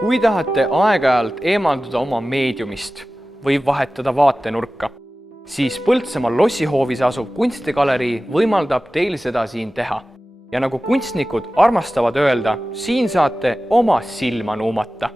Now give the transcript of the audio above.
Kui tahate aeg-ajalt eemalduda oma meediumist või vahetada vaatenurka, siis Põltsamaa lossihoovis asuv kunstigalerii võimaldab teil seda siin teha. Ja nagu kunstnikud armastavad öelda, siin saate oma silma nuumata.